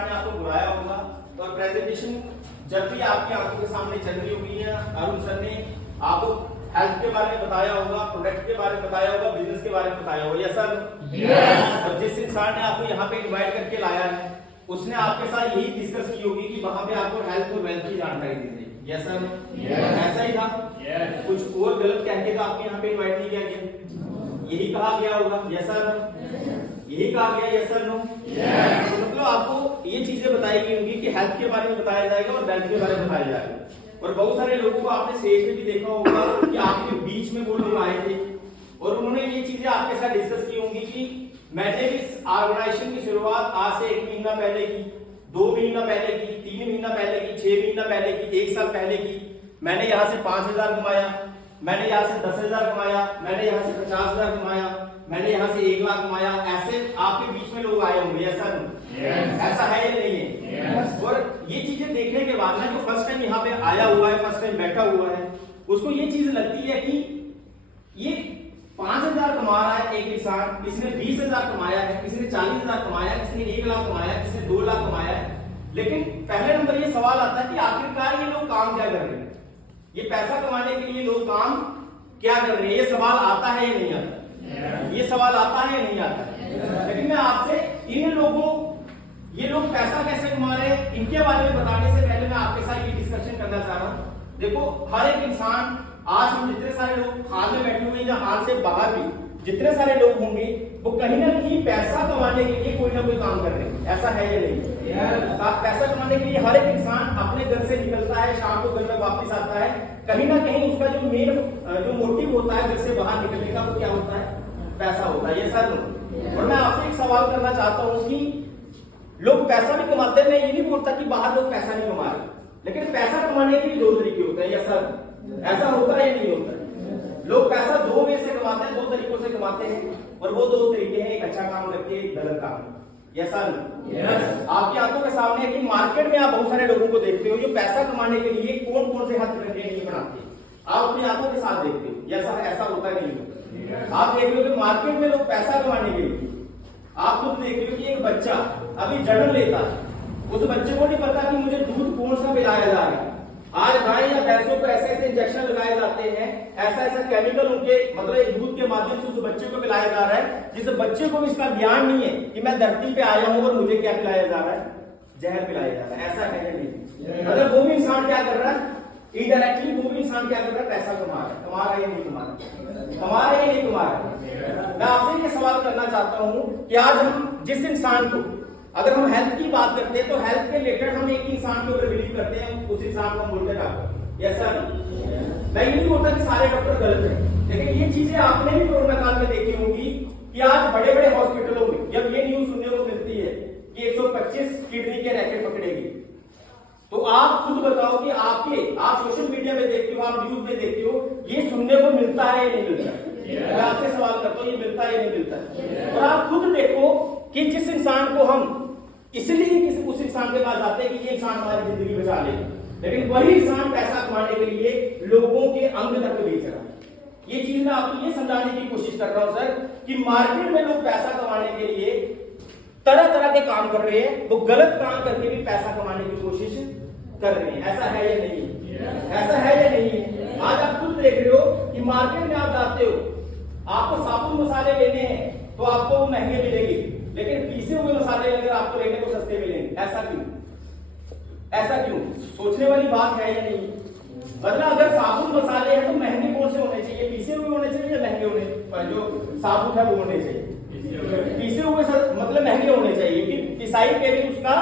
सार ने आपको बुलाया होगा और प्रेजेंटेशन जब भी आपकी आंखों के सामने चल रही होगी या अरुण सर ने आपको हेल्थ के बारे में बताया होगा, प्रोडक्ट के बारे में बताया होगा, बिजनेस के बारे में बताया होगा। Yes sir? यस। और जिस इंसान ने आपको यहाँ पे इनवाइट करके लाया है उसने आपके साथ यही डिस्कस की होगी कि वहां पे आपको हेल्थ और वेल्थ की जानकारी दी जाएगी। Yes sir? यस। ऐसा ही था? यस। कुछ और गलत कह के तो आपको यहाँ पे इनवाइट नहीं किया गया, यही कहा गया होगा। Yes sir? यही कहा गया। Yes sir? नो? यस। तो मतलब आपको ये चीजें बताई गई होंगी कि हेल्थ के बारे में बताया जाएगा और वेल्थ के बारे में बताया जाएगा। और बहुत सारे लोगों को आपने स्टेज पे भी देखा होगा कि आपके बीच में वो लोग आए थे और उन्होंने ये चीजें आपके साथ डिस्कस की होंगी कि मैंने इस ऑर्गेनाइजेशन की शुरुआत आज से 1 महीना पहले की, 2 महीना पहले की, 3 महीना पहले की, 6 महीना पहले की, 1 साल पहले की। मैंने यहाँ से 5,000 कमाया, मैंने यहाँ से 10,000 कमाया, मैंने यहाँ से 50,000 कमाया, मैंने यहाँ से 1 लाख कमाया। ऐसे आपके बीच में लोग आए होंगे। ऐसा ऐसा है या नहीं है? और ये चीजें देखने के बाद ना जो फर्स्ट टाइम यहाँ पे आया हुआ है, फर्स्ट टाइम बैठा हुआ है, उसको ये चीज लगती है कि ये 5,000 कमा रहा है एक इंसान, किसी ने 20,000 कमाया है, किसी ने 40,000 कमाया है, किसी ने 1 लाख कमाया है, किसी ने 2 लाख कमाया है। लेकिन पहले नंबर ये सवाल आता है कि आखिरकार ये लोग काम क्या कर रहे हैं, ये पैसा कमाने के लिए लोग काम क्या कर रहे हैं? ये सवाल आता है या नहीं आता? ये सवाल आता है या नहीं आता? लेकिन मैं आपसे इन लोगों, ये लोग पैसा कैसे कमा रहे हैं, इनके बारे में बताने से पहले मैं आपके साथ ये डिस्कशन करना चाह रहा हूं। देखो, हर एक इंसान, आज हम जितने सारे लोग हाल में बैठे हुए हैं या हाल से बाहर भी जितने सारे लोग होंगे, वो कहीं ना कहीं पैसा कमाने के लिए कोई ना कोई काम कर रहे हैं। ऐसा है या नहीं? पैसा कमाने के लिए हर एक इंसान अपने घर से निकलता है, शाम को घर में वापस आता है, कहीं ना कहीं उसका जो मेन जो मोटिव होता है घर से बाहर निकलने का, वो क्या होता है? पैसा होता है। ये सर? और मैं आपसे एक सवाल करना चाहता हूँ कि लोग पैसा भी कमाते हैं, मैं ये नहीं बोलता कि बाहर लोग पैसा नहीं कमा रहे, लेकिन पैसा कमाने के लिए 2 तरीके होते हैं। या सर ऐसा होता है या नहीं होता है? लोग पैसा 2 वे से कमाते हैं, 2 तरीकों से कमाते हैं, और वो 2 तरीके हैं, एक अच्छा काम करके एक गलत काम। या सर? आपकी आंखों के सामने है कि मार्केट में आप बहुत सारे लोगों को देखते हो जो पैसा कमाने के लिए कौन कौन से हथकंडे नहीं बनाते, आप अपनी आंखों के साथ देखते हो। या सर ऐसा होता नहीं होता? आप देख लो कि मार्केट में लोग पैसा कमाने के लिए, आप खुद देख लो कि एक बच्चा अभी जन्म लेता है, उस बच्चे को नहीं पता कि मुझे दूध कौन सा पिलाया जा रहा है। आज गाय या भैंसों को ऐसे ऐसे इंजेक्शन लगाए जाते हैं, ऐसा ऐसा केमिकल उनके मतलब दूध के माध्यम से उस बच्चे को पिलाया जा रहा है, जिस बच्चे को भी इसका ज्ञान नहीं है कि मैं धरती पे आया हूं और मुझे क्या पिलाया जा रहा है? जहर पिलाया जा रहा है। ऐसा है या नहीं? अगर वो भी इंसान क्या कर रहा है, इनडायरेक्टली वो भी इंसान क्या कर रहा है? पैसा कमा रहा है। कमा रहा है या नहीं कमा रहा? कमा रहा है या नहीं कमा रहा? मैं आपसे ये सवाल करना चाहता हूं कि आज हम जिस इंसान को, अगर हम हेल्थ की बात करते हैं तो हेल्थ के रिलेटेड हम एक इंसान के ऊपर बिलीव करते हैं, उस इंसान को हम बोलते हैं डॉक्टर। Yes sir? मैं ये नहीं बोलता कि सारे डॉक्टर गलत हैं, लेकिन ये चीजें आपने भी कोरोना काल में देखी होंगी कि आज बड़े बड़े हॉस्पिटलों में जब ये न्यूज सुनने को मिलती है कि 125 किडनी के रैकेट पकड़ेगी, तो आप खुद बताओ कि आप सोशल मीडिया में देखते हो, आप न्यूज में देखते हो, ये सुनने को मिलता है या नहीं मिलता? मैं आपसे सवाल करता हूँ, ये मिलता है या नहीं मिलता? और आप खुद देखो कि जिस इंसान को हम इसलिए उस इंसान के पास जाते हैं कि ये इंसान हमारी जिंदगी बचा लेगा, लेकिन वही इंसान पैसा कमाने के लिए लोगों के अंग तक बेच रहा है। ये चीज मैं आपको ये समझाने की कोशिश कर रहा हूं सर कि मार्केट में लोग पैसा कमाने के लिए तरह तरह के काम कर रहे हैं, वो गलत काम करके भी पैसा कमाने की कोशिश कर रहे हैं। ऐसा है या नहीं है? ऐसा है या नहीं है? आज आप खुद देख रहे हो कि मार्केट में आप जाते हो, आपको साबुन मसाले लेने हैं तो आपको वो महंगे मिलेंगे, लेकिन पीसे हुए मसाले अगर आपको लेने को सस्ते मिलेंगे। ऐसा क्यों? ऐसा क्यों? सोचने वाली बात है या नहीं? मतलब अगर साबुन मसाले हैं तो महंगे कौन से होने चाहिए? पीसे हुए होने चाहिए या महंगे होने? जो साबुन है वो होने चाहिए पीसे हुए मतलब महंगे होने चाहिए, कि पिसाई पे भी उसका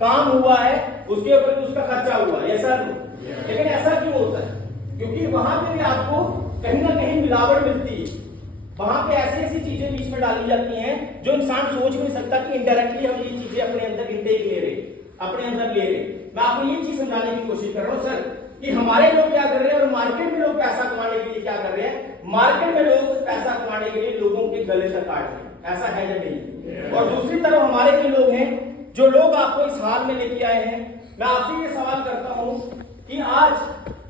काम हुआ है, उसके ऊपर भी उसका खर्चा हुआ है। ऐसा नहीं, लेकिन ऐसा क्यों होता है? क्योंकि वहां पे भी आपको कहीं ना कहीं मिलावट मिलती है, वहां पे ऐसी ऐसी चीजें बीच में डाली जाती हैं जो इंसान सोच नहीं सकता कि इनडायरेक्टली हम ये चीजें अपने अंदर इंटेक ले रहे, अपने अंदर ले रहे। मैं आपको ये चीज समझाने की कोशिश कर रहा हूँ सर कि हमारे लोग क्या कर रहे हैं और मार्केट में लोग पैसा कमाने के लिए क्या कर रहे हैं। मार्केट में लोग पैसा कमाने के लिए लोगों के गले से काट रहे हैं। ऐसा है या नहीं? और दूसरी तरफ हमारे के लोग हैं जो लोग आपको इस हाल में लेके आए हैं। मैं आपसे ये सवाल करता हूं कि आज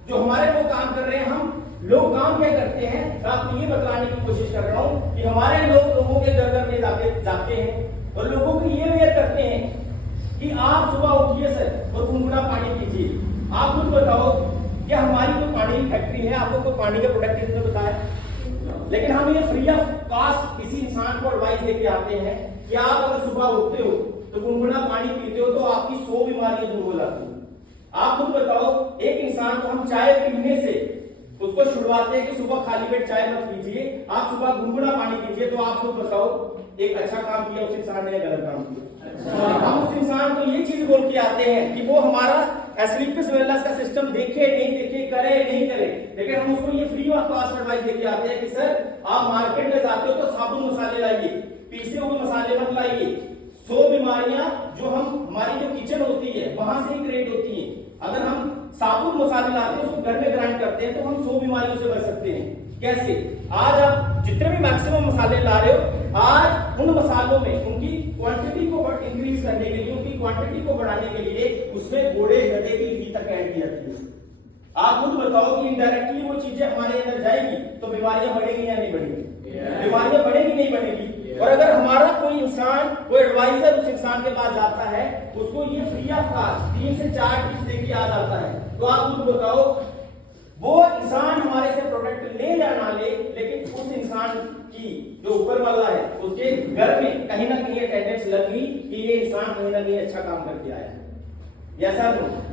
जो हमारे लोग काम कर रहे हैं, हम लोग काम क्या करते हैं? मैं आपको ये बतलाने की कोशिश कर रहा हूं कि हमारे लोग लोगों के घर घर में जाते हैं और लोगों को ये अवेयर करते हैं कि आप सुबह उठिए सर और गुनगुना पानी पीजिए। आप खुद बताओ कि हमारी जो पानी की फैक्ट्री है, आपको कोई पानी का प्रोडक्ट किसने बताया? लेकिन हम ये फ्री ऑफ कॉस्ट किसी इंसान को एडवाइस देके आते हैं कि आप अगर सुबह उठते हो तो गुनगुना पानी पीते हो तो आपकी 100 बीमारियां दूर हो जाती हैं। आप खुद बताओ, एक इंसान को हम चाय पीने से उसको छुड़वाते हैं कि सुबह खाली पेट चाय मत पीजिए, आप सुबह गुनगुना पानी पीजिए, तो आप खुद बताओ एक अच्छा काम किया उस इंसान ने या गलत काम किया? हम उस इंसान को ये चीज बोल के आते हैं कि वो हमारा एस्लीपिस वेलनेस का सिस्टम देखे नहीं देखे, करे नहीं करे, लेकिन हम उसको ये फ्री ऑफ कॉस्ट एडवाइस देके आते हैं कि सर आप मार्केट में जाते हो तो साबुन मसाले लाइए, पीसे हुए मसाले मत लाइए। 100 बीमारियां जो हमारी जो किचन होती है वहां से ही क्रिएट होती है। अगर हम साबुन मसाले लाते हैं उसको घर में ग्राइंड करते हैं तो हम 100 बीमारियों से बच सकते हैं। कैसे? आज आप जितने भी मैक्सिमम मसाले ला रहे हो, आज उन मसालों में उनकी क्वांटिटी को इंक्रीज करने के लिए, उनकी क्वांटिटी को बढ़ाने के लिए उसमें घोड़े गधे की घी तक ऐड की जाती है। आप खुद बताओ कि इनडायरेक्टली वो चीजें हमारे अंदर जाएगी तो बीमारियां बढ़ेंगी या नहीं बढ़ेंगी? बीमारियां बढ़ेगी नहीं बढ़ेगी? और अगर हमारा कोई इंसान, कोई एडवाइजर उस इंसान के पास जाता है, उसको ये फ्री ऑफ कॉस्ट 3 से 4 टिप्स देके आ जाता है, तो आप खुद बताओ वो इंसान हमारे से प्रोडक्ट ले या ना ले, लेकिन उस इंसान की जो ऊपर वाला है उसके घर में कहीं ना कहीं अटेंडेंस लगी कि ये इंसान कहीं ना कहीं अच्छा काम करके आया है।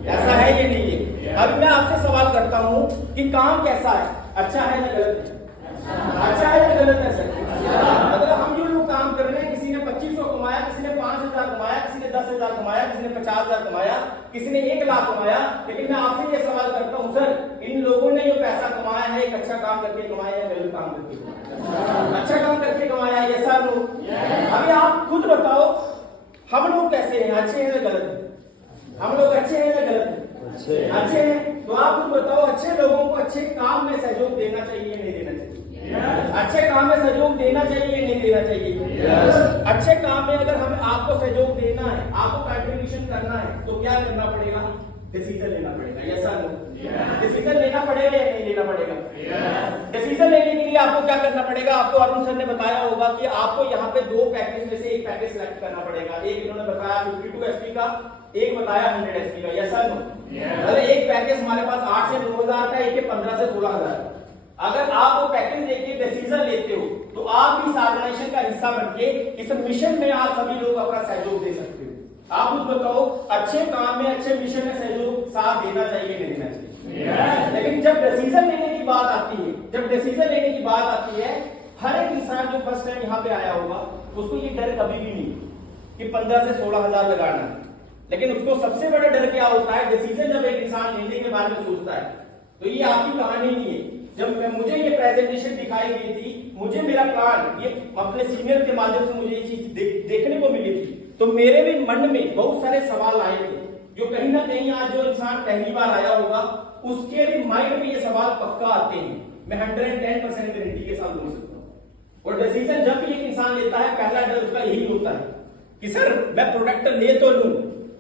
ऐसा है ये नहीं है? अब मैं आपसे सवाल करता हूं कि काम कैसा है, अच्छा है या गलत है? अच्छा है या गलत है सर? अगर हम जो लोग काम कर रहे हैं, किसी ने 2500 कमाया, किसी ने 5000 कमाया, किसी ने 10,000 कमाया, किसी ने 50,000 कमाया, किसी ने 1 लाख कमाया, लेकिन मैं आपसे ये सवाल करता हूं सर, इन लोगों ने जो पैसा कमाया है एक अच्छा काम करके कमाया या गलत काम करके कमाया? अच्छा काम करके कमाया, ये सर लोग। अभी आप खुद बताओ हम लोग कैसे हैं, अच्छे हैं या गलत हैं? हम लोग अच्छे हैं या गलत हैं? अच्छे हैं। तो आप खुद बताओ, अच्छे लोगों को अच्छे काम में सहयोग देना चाहिए नहीं देना चाहिए? अच्छे काम में सहयोग देना चाहिए नहीं देना चाहिए? अच्छे काम में अगर हमें आपको सहयोग देना है, आपको कंट्रीब्यूशन करना है, तो क्या करना पड़ेगा? डिसीजन लेना पड़ेगा। Yes sir? डिसीजन लेना पड़ेगा या नहीं लेना पड़ेगा? डिसीजन लेने के लिए आपको क्या करना पड़ेगा? आपको अरुण सर ने बताया होगा कि आपको यहाँ पे 2 पैकेज में से एक पैकेज सिलेक्ट करना पड़ेगा। एक इन्होंने बताया 52 एसपी का, एक बताया 100 एसपी का। Yes sir? अरे एक पैकेज हमारे पास 8 से 2000 का, एक 15 से 16,000। अगर आप वो पैकेज लेके डिसीजन लेते हो तो आप इस ऑर्गेनाइजेशन का हिस्सा बनके इस मिशन में आप सभी लोग अपना सहयोग दे सकते हो। आप खुद बताओ, अच्छे काम में, अच्छे मिशन में सहयोग साथ देना चाहिए नहीं देना चाहिए? लेकिन जब डिसीजन लेने की बात आती है, जब डिसीजन लेने की बात आती है, हर एक इंसान जो फर्स्ट टाइम यहाँ पे आया होगा उसको ये डर कभी भी नहीं कि 15 से 16,000 लगाना है। लेकिन उसको सबसे बड़ा डर क्या होता है? डिसीजन जब एक इंसान लेने के बारे में सोचता है। तो ये आपकी कहानी नहीं है। जब मुझे ये प्रेजेंटेशन दिखाई गई थी, मुझे मेरा प्लान, ये अपने सीनियर के माध्यम से मुझे ये चीज देखने को मिली थी, तो मेरे भी मन में बहुत सारे सवाल आए थे जो कहीं ना कहीं आज जो इंसान पहली बार आया होगा उसके भी माइंड में ये सवाल पक्का आते हैं। मैं 110% गारंटी के साथ बोल सकता हूँ। और डिसीजन जब भी एक इंसान लेता है, पहला डर उसका यही होता है कि सर मैं प्रोडक्ट ले तो लूं,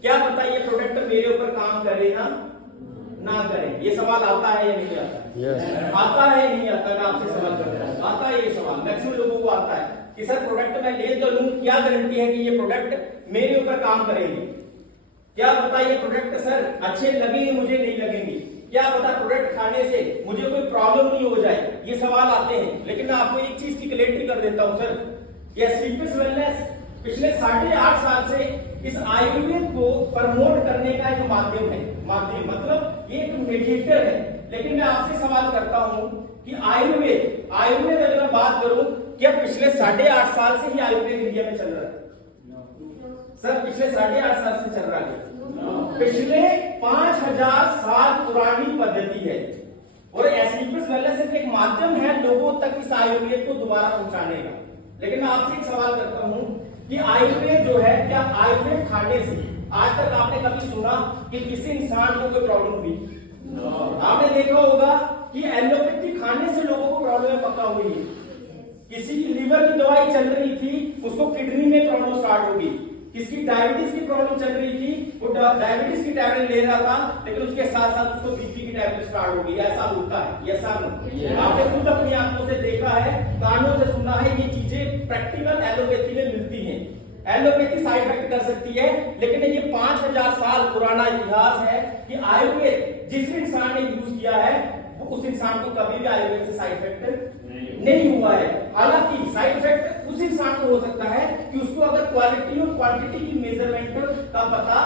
क्या पता ये प्रोडक्ट मेरे ऊपर काम करे ना करे। ये सवाल आता है या नहीं आता? आता है नहीं आता? मैं आपसे सवाल करता हूं, आता है ये सवाल? मैक्सिमम लोगों को आता है कि सर प्रोडक्ट मैं ले तो लूं, क्या गारंटी है कि ये प्रोडक्ट मेरे ऊपर काम करेंगे? क्या पता ये प्रोडक्ट सर अच्छे लगेंगे मुझे, नहीं लगेंगे? क्या पता प्रोडक्ट खाने से मुझे कोई प्रॉब्लम नहीं हो जाए? ये सवाल आते हैं। लेकिन मैं आपको एक चीज की क्लैरिटी कर देता हूं सर, ये स्लीपिंग वेलनेस पिछले 8.5 साल से इस आयुर्वेद को प्रमोट करने का एक माध्यम है। माध्यम मतलब ये एक मीडिएटर है। लेकिन मैं आपसे सवाल करता हूं कि आयुर्वेद अगर मैं बात करूं, क्या पिछले 8.5 साल से ही आयुर्वेद इंडिया में चल रहा है? सर पिछले 8.5 साल से चल रहा है? पिछले 5000 साल पुरानी पद्धति है। और एस्लीपिंग वेलनेस सिर्फ एक माध्यम है लोगों तक इस आयुर्वेद को दोबारा पहुंचाने का। लेकिन मैं आपसे एक सवाल करता हूं कि आयुर्वेद जो है, क्या आयुर्वेद खाने से आज तक आपने कभी सुना कि किसी इंसान को कोई प्रॉब्लम हुई? आपने देखा होगा कि एलोपैथी खाने से लोगों को प्रॉब्लम पक्का हुई है। किसी की लीवर की दवाई चल रही थी, उसको किडनी में प्रॉब्लम स्टार्ट होगी। किसी डायबिटीज की प्रॉब्लम चल रही थी, वो डायबिटीज की टैबलेट ले रहा था, लेकिन उसके साथ साथ उसको बीपी की टैबलेट स्टार्ट होगी। ऐसा होता है, ऐसा आपने खुद अपनी आंखों से देखा है, कानों से सुना है, ये चीजें प्रैक्टिकल एलोपैथी में मिलती हैं। एलोपैथी साइड इफेक्ट कर सकती है, लेकिन ये 5000 साल पुराना इतिहास है कि आयुर्वेद जिस इंसान ने यूज किया है वो उस इंसान को कभी भी आयुर्वेद से साइड इफेक्ट नहीं हुआ है। हालांकि साइड इफेक्ट उस इंसान को हो सकता है कि उसको अगर क्वालिटी और क्वांटिटी की मेजरमेंट का पता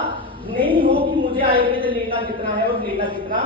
नहीं हो कि मुझे आयुर्वेद लेना कितना है और लेना कितना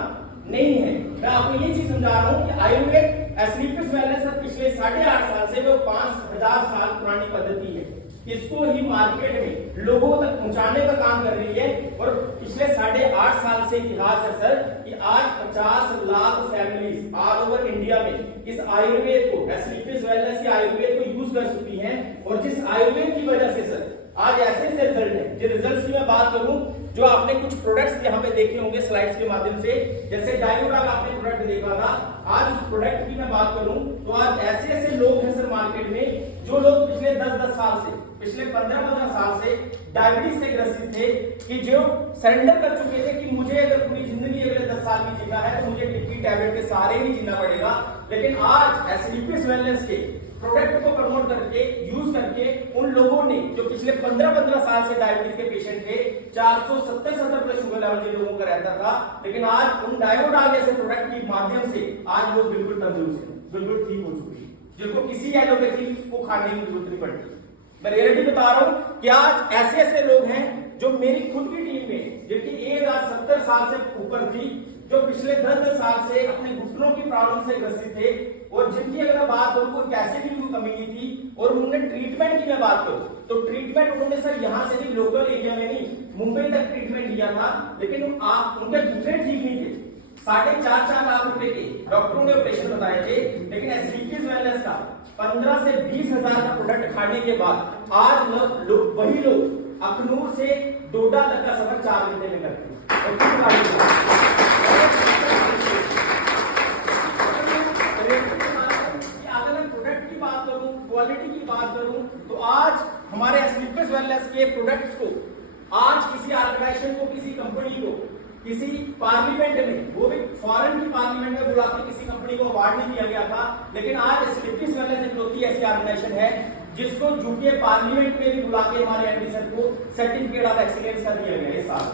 नहीं है। मैं आपको ये चीज समझा रहा हूं कि आयुर्वेद एस्क्लेपियस वेलनेस पिछले 8.5 साल से वो 5000 साल पुरानी पद्धति है, इसको ही मार्केट में लोगों तक पहुंचाने का काम कर रही है। और पिछले 8.5 साल से इतिहास है सर कि आज 50 lakh families all over India में इस आयुर्वेद को एस्क्लेपियस वेलनेस के आयुर्वेद को यूज कर चुकी हैं। और जिस आयुर्वेद की वजह से सर आज ऐसे रिजल्ट है, जो रिजल्ट्स की मैं बात करूं, जो आपने कुछ प्रोडक्ट्स यहाँ पे देखे होंगे स्लाइड्स के माध्यम से, जैसे डायोडाग आपने प्रोडक्ट देखा था, आज उस प्रोडक्ट की मैं बात करूं तो आज ऐसे ऐसे लोग हैं सर मार्केट में जो लोग पिछले 10-10 साल से, पिछले 15-15 साल से डायबिटीज से ग्रसित थे कि जो सरेंडर कर चुके थे कि मुझे अगर पूरी जिंदगी अगले 10 साल की जीना है तो मुझे टिक्की टैबलेट के सहारे ही जीना पड़ेगा। लेकिन आज एस्क्लेपियस वेलनेस के प्रोडक्ट को प्रमोट करके यूज करके उन लोगों ने जो पिछले 15-15 साल से डायबिटीज के पेशेंट थे, 470-70 प्लस शुगर लेवल के लोगों का रहता था, लेकिन आज उन डायोडाग जैसे प्रोडक्ट के माध्यम से आज लोग बिल्कुल तंदुरुस्त हैं, बिल्कुल ठीक हो चुके हैं, जिनको किसी एलोपैथी को खाने की जरूरत नहीं पड़ती। मैं रियलिटी बता रहा हूं कि आज ऐसे ऐसे लोग हैं जो मेरी खुद की टीम में, जिनकी एज आज 70 साल से ऊपर थी, जो पिछले 10 साल से अपने घुटनों की प्रॉब्लम से ग्रसित थे और जिनकी अगर बात हो उनको पैसे की भी कमी नहीं थी। और उन्होंने ट्रीटमेंट की मैं बात करूं तो ट्रीटमेंट उन्होंने सर यहां से नहीं, लोकल एरिया में नहीं, मुंबई तक ट्रीटमेंट लिया था, लेकिन उनके घुटने ठीक नहीं थे। 4.5 लाख रुपए के डॉक्टरों ने ऑपरेशन बताए थे, लेकिन एस्क्लेपियस वेलनेस का 15 से 20 हजार का प्रोडक्ट खाने के बाद आज वही लोग अखनूर से डोडा तक का सफर 4 घंटे में करते हैं। अगर मैं प्रोडक्ट की बात करूं, क्वालिटी की बात करूं, तो आज हमारे एस्क्लेपियस वेलनेस के प्रोडक्ट्स को आज किसी ऑर्गेनाइजेशन को, किसी कंपनी को, किसी पार्लियामेंट में, वो भी फॉरेन की पार्लियामेंट में बुला के किसी कंपनी को अवार्ड नहीं दिया गया था, लेकिन आज एस्क्लेपियस वेलनेस इकलौती ऐसी ऑर्गेनाइजेशन है जिसको यूके पार्लियामेंट में भी बुला के हमारे एमडी सर को सर्टिफिकेट ऑफ एक्सीलेंस का दिया गया इस साल।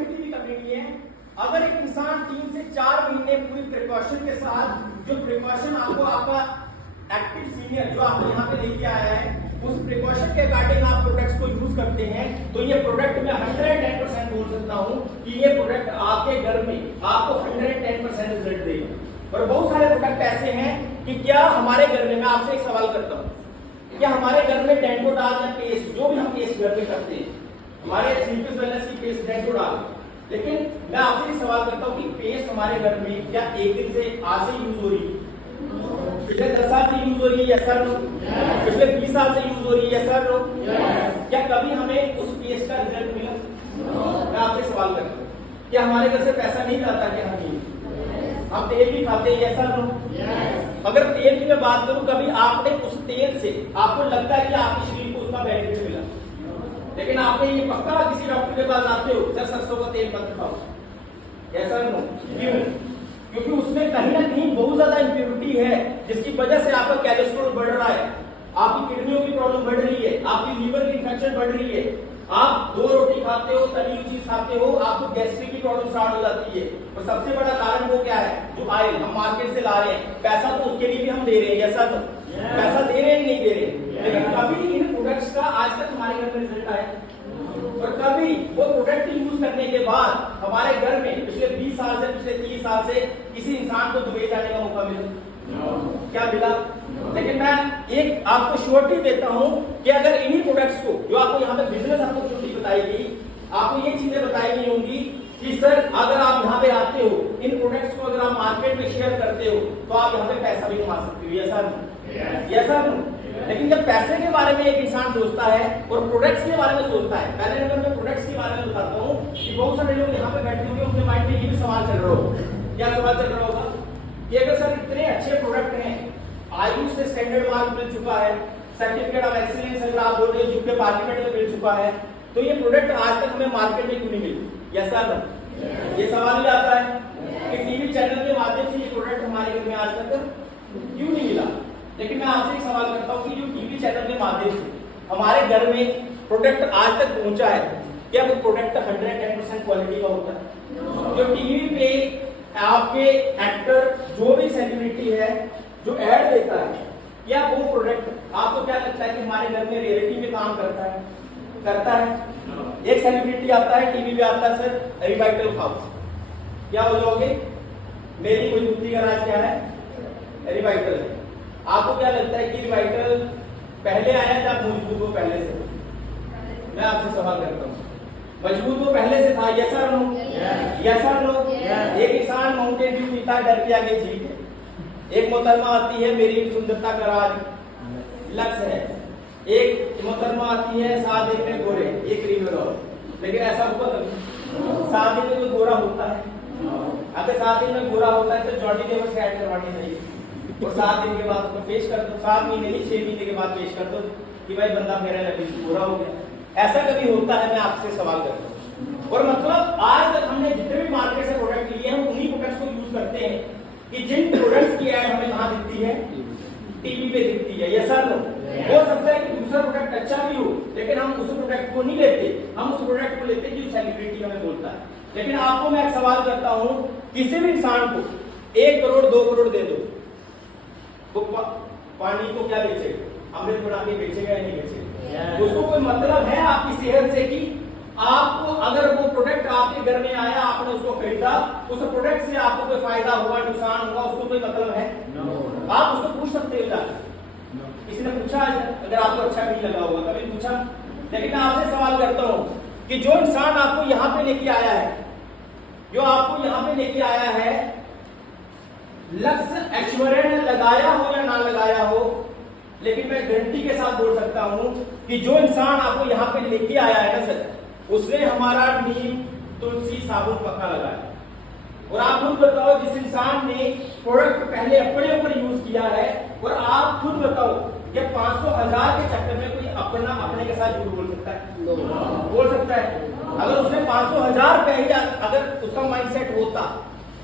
भी कमी नहीं है। अगर एक इंसान 3 से 4 महीने पूरी प्रिकॉशन के साथ, जो प्रिकॉशन आपको आपका एक्टिव सीनियर जो आपको यहाँ पे लेके आया है, उस प्रिकॉशन के अकॉर्डिंग आप प्रोडक्ट्स को यूज करते हैं, तो ये प्रोडक्ट मैं 110% बोल सकता हूँ कि ये प्रोडक्ट आपके घर में आपको 110% रिजल्ट देगा। और बहुत सारे प्रोडक्ट ऐसे हैं कि क्या हमारे घर में, मैं आपसे एक सवाल करता हूँ, क्या हमारे घर में डेंटोडाल या पेस्ट, जो भी हम पेस्ट घर में करते हैं, हमारे एस्क्लेपियस वेलनेस की पेस्ट डेंटोडाल, लेकिन मैं आपसे एक सवाल करता हूँ कि पेस्ट हमारे घर में क्या एक दिन से आज से यूज हो रही है? पिछले 10 साल से यूज हो रही है? Yes sir no? पिछले 20 साल से यूज हो रही है? Yes sir no? क्या कभी हमें उस पेस्ट का रिजल्ट मिला? मैं आपसे सवाल करता हूँ, क्या हमारे घर से पैसा नहीं जाता? क्या हम तेल भी खाते हैं? Yes sir no? अगर तेल की मैं बात करूं, कभी आपने उस तेल से आपको लगता है कि आपके शरीर को उसका बेनिफिट मिला, लेकिन आपने ये पक्का किसी डॉक्टर के पास आते हो, सर सरसों का तेल मत खाओ? Yes sir no? क्यों? क्योंकि उसमें कहीं ना कहीं बहुत ज्यादा इंप्योरिटी है, जिसकी वजह से आपका कोलेस्ट्रॉल बढ़ रहा है, आपकी किडनियों की प्रॉब्लम बढ़ रही है, आपकी लीवर की इंफेक्शन बढ़ रही है, आप 2 रोटी खाते हो, तली हुई चीज खाते हो, आपको गैस्ट्रिक की प्रॉब्लम स्टार्ट हो जाती है। और सबसे बड़ा कारण वो क्या है? जो ऑयल हम मार्केट से ला रहे हैं, पैसा तो उसके लिए भी हम दे रहे हैं, ऐसा तो पैसा दे रहे हैं नहीं दे रहे, लेकिन कभी इन प्रोडक्ट्स का आज तक हमारे घर में रिजल्ट आया? और कभी वो प्रोडक्ट यूज करने के बाद हमारे घर में पिछले 20 साल से, पिछले 30 साल से किसी इंसान को दुबई जाने का मौका मिला? क्या मिला? लेकिन मैं एक आपको श्योरिटी देता हूं कि अगर इन्हीं प्रोडक्ट्स को, जो आपको यहाँ पे बिजनेस अपॉर्चुनिटी बताई गई, आपको ये चीजें बताई गई होंगी कि सर अगर आप यहाँ पे आते हो, इन प्रोडक्ट्स को अगर आप मार्केट में शेयर करते हो, तो आप यहाँ पे पैसा भी कमा सकते हो। ऐसा नहीं? लेकिन जब पैसे के बारे में एक इंसान सोचता है और प्रोडक्ट्स के बारे में सोचता है, पहले नंबर में प्रोडक्ट्स के बारे में बताता हूँ कि बहुत सारे लोग यहाँ पे बैठे होंगे, उनके माइंड में ये भी सवाल चल रहा होगा। क्या सवाल चल रहा होगा? कि अगर सर इतने अच्छे प्रोडक्ट हैं, आयुष से स्टैंडर्ड मार्क मिल चुका है, सर्टिफिकेट ऑफ एक्सीलेंस अगर आप बोल रहे हो यूके पार्लियामेंट में मिल चुका है, तो ये प्रोडक्ट आज तक हमें मार्केट में क्यों नहीं मिली? ऐसा ये सवाल भी आता है कि टीवी चैनल के माध्यम से ये प्रोडक्ट हमारे घर में आज तक क्यों नहीं मिला? लेकिन मैं आपसे एक सवाल करता हूँ कि जो टीवी चैनल के माध्यम से हमारे घर में प्रोडक्ट आज तक पहुंचा है, क्या वो प्रोडक्ट 110% क्वालिटी का होता है? जो टीवी पे आपके एक्टर जो भी सेलिब्रिटी है जो ऐड देता है, क्या वो प्रोडक्ट आपको क्या लगता है कि हमारे घर में रियलिटी में काम करता है? करता है? एक सेलिब्रिटी आता है टीवी पे आता है, सर रिवाइटल खाओ, क्या हो जाओगे? मेरी मजबूती का राज क्या है? रिवाइटल है। आपको क्या लगता है कि रिवाइटल पहले आया या मजबूत वो पहले से? मैं आपसे सवाल करता हूँ, मजबूत वो पहले से था? यस और नो? यस और नो? एक इंसान माउंटेन ड्यू पीता है, डर के आगे जीत है। एक मोहतरमा आती है, मेरी सुंदरता का राज लक्ष्य है। एक मोहतरमा आती है, 7 दिन में गोरे, एक रिव्यू। लेकिन ऐसा हुआ कभी? 7 दिन में तो गोरा होता है। अगर 7 दिन में गोरा होता है तो जॉनी लेवर से ऐड करवानी चाहिए और 7 दिन के बाद उसको पेश कर दो, 7 महीने नहीं 6 महीने के बाद पेश कर दो कि भाई बंदा मेरा नबी गोरा हो गया। ऐसा कभी होता है? मैं आपसे सवाल करता हूँ। और मतलब आज तक हमने जितने भी मार्केट से प्रोडक्ट लिए हैं उन्हीं प्रोडक्ट्स को यूज करते हैं कि जिन प्रोडक्ट्स की ऐड हमें कहाँ दिखती है? टीवी पे दिखती है। यस और नो? हो सकता है कि दूसरा प्रोडक्ट अच्छा भी हो, लेकिन हम उस प्रोडक्ट को नहीं लेते, हम उस प्रोडक्ट को लेते जो सेलिब्रिटी हमें बोलता है। लेकिन आपको मैं एक सवाल करता हूं, किसी भी इंसान को 1 करोड़ 2 करोड़ दे दो, वो पानी को क्या बेचेगा? अमृत बना के बेचेगा या नहीं बेचेगा? उसको कोई मतलब है आपकी सेहत से कि आपको अगर वो प्रोडक्ट आपके घर में आया, आपने उसको खरीदा, उस प्रोडक्ट से आपको कोई फायदा हुआ, नुकसान हुआ, उसको कोई मतलब है? आप उसको पूछ सकते हो जाकर, किसी ने पूछा अगर आपको अच्छा नहीं लगा होगा, कभी पूछा? लेकिन मैं आपसे सवाल करता हूं कि जो इंसान आपको यहां पे लेके आया है, जो आपको यहां पे लेके आया है, लक्ष्य ऐश्वर्य ने लगाया हो या ना लगाया हो, लेकिन मैं गारंटी के साथ बोल सकता हूं कि जो इंसान आपको यहां पे लेके आया है ना सर, उसने हमारा नीम तुलसी साबुन पक्का लगाया। और आप खुद बताओ, जिस इंसान ने प्रोडक्ट पहले अपने ऊपर यूज किया है, और आप खुद बताओ ये 500,000 के चक्कर में कोई अपने के साथ झूठ बोल सकता है? बोल सकता है? अगर उसने 500,000 रुपए ही अगर उसका माइंडसेट होता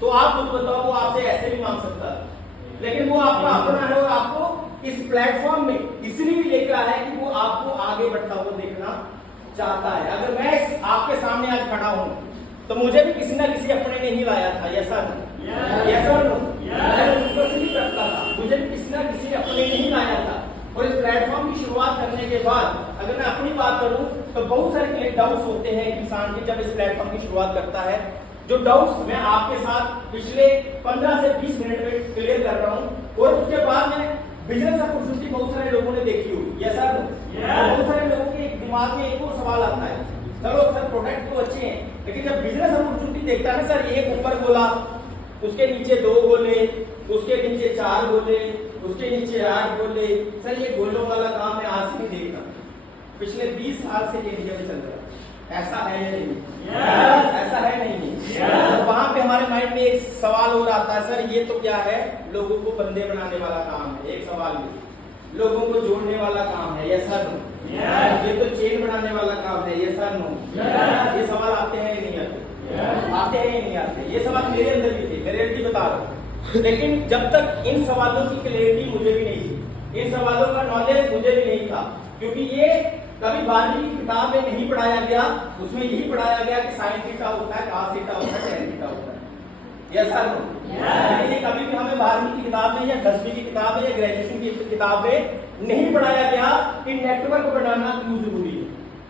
तो आप खुद बताओ वो आपसे ऐसे भी मांग सकता है। लेकिन वो आपका अपना है और आपको इस प्लेटफॉर्म में इसलिए भी लेकर आया है कि वो आपको आगे बढ़ता हुआ देखना चाहता है। अगर मैं आपके सामने आज खड़ा हूं तो मुझे भी किसी ना किसी अपने ने ही लाया था। ऐसा नहीं करता था, मुझे भी किसी ना किसी अपने ने ही लाया था। और इस प्लेटफॉर्म की शुरुआत करने के बाद अगर मैं अपनी बात करूं तो बहुत सारे डाउट्स होते हैं इंसान के जब इस प्लेटफॉर्म की शुरुआत करता है। जो डाउट्स मैं आपके साथ पिछले 15 से 20 मिनट में क्लियर कर रहा हूं। और उसके बाद में बिजनेस अपॉर्चुनिटी बहुत सारे लोगों ने देखी होगी। ऐसा बहुत सारे लोगों के दिमाग में एक और सवाल आता है, चलो सर प्रोडक्ट तो अच्छे हैं, लेकिन जब बिजनेस अपॉर्चुनिटी देखता है ना सर, एक ऊपर बोला, उसके नीचे 2 बोले, उसके नीचे 4 बोले, उसके नीचे 8 बोले, सर ये गोलों वाला काम मैं आज नहीं देखता, पिछले 20 साल से ये इंडिया में चल रहा है। ऐसा है या नहीं? ऐसा है नहीं? तो वहां पे हमारे माइंड में एक सवाल और आता है, सर ये तो क्या है, लोगों को बंदे बनाने वाला काम है। एक सवाल में लोगों को जोड़ने वाला काम है, ये सर नो? ये तो चेन बनाने वाला काम है, ये सर नो? ये सवाल आते हैं नहीं आते? आते हैं नहीं आते? ये सवाल मेरे अंदर भी थे, मैं रियलिटी बता रहा हूँ। लेकिन जब तक इन सवालों की क्लैरिटी मुझे भी नहीं थी, इन सवालों का नॉलेज मुझे भी नहीं था, क्योंकि ये कभी 12वीं की किताब में नहीं पढ़ाया गया। उसमें यही पढ़ाया गया कि साइन थीटा होता है, cos थीटा होता है, tan थीटा होता है। Yes sir no? लेकिन कभी भी हमें 12वीं की किताब में या 10वीं की किताब में या ग्रेजुएशन की किताब में नहीं पढ़ाया गया कि नेटवर्क बनाना क्यों जरूरी है।